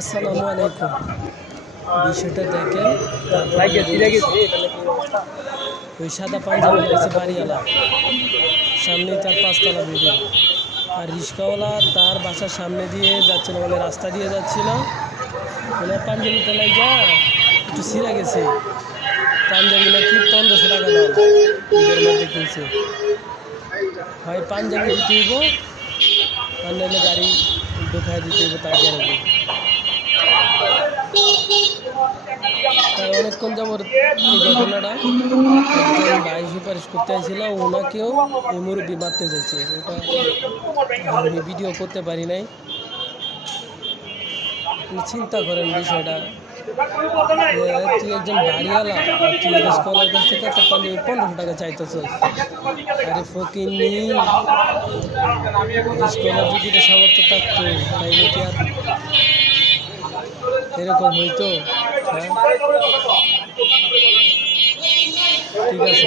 আসসালামু আলাইকুম। বিষয়টা দেখেন, ওই সাদা পাঞ্জাবি লাগছে বাড়িওয়ালা, সামনে 4-5 তলা বিল্ডিং, আর রিক্সাওয়ালা তার বাসার সামনে দিয়ে যাচ্ছিল, মানে রাস্তা দিয়ে যাচ্ছিল, মানে পাঞ্জাবি তলায় যা একটু ছিঁড়া গেছে। পাঞ্জাবি নাকি 1500 টাকা দাম, ঈদের মধ্যে কিনছে। হয় পাঞ্জাবি দিতে হইব, আর নাহলে গাড়ি ঢোকায় দিতে হইব তার গ্যারেজে। তাই অনেকক্ষণ যাবত এই ঘটনাটা একজন ভাই সুপারিশ করতে আসছিল, ওনাকেও এই মুরব্বী মারতে চাইছে। ওটা আমি ভিডিও করতে পারি নাই। চিন্তা করেন বিষয়টা, তুই একজন বাড়িওয়ালা, তুই রিক্সাওয়ালার কাছ থেকে একটা পাঞ্জাবি 1500 টাকা চাইতেছ। আরে ফকিন্নি, রিক্সাওয়ালার যদি এটা সামর্থ্য থাকতো তাইলে কি আর এরকম হইতো? হ্যাঁ, ঠিক আছে।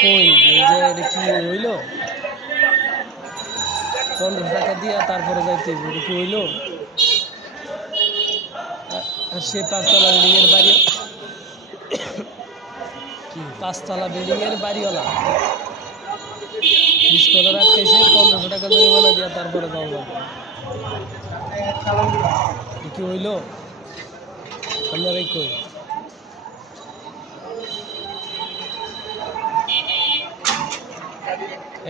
কই যে এটা কি হইল? 1500 টাকা দিয়া তারপরে যাইতে এটা কি হইল? আর সে 5 তলা বিল্ডিংয়ের বাড়ি, 5 তলা বিল্ডিংয়ের বাড়িওয়ালা রিক্সাওয়ালা রাখতেছে 1500 টাকা জরিমানা দিয়া তারপরে যাওয়া যাবে। কি হইল আপনারাই কই?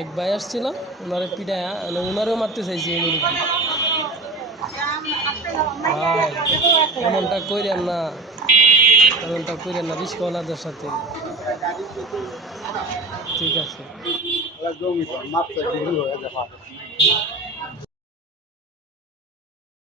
এক ভাই আসছিল, ওনারে পিটায়া ওনারেও মারতে চাইছি। ভাই এমনটা কইরেন না, এমনটা কইরেন না রিক্সাওয়ালাদের সাথে। ঠিক আছে।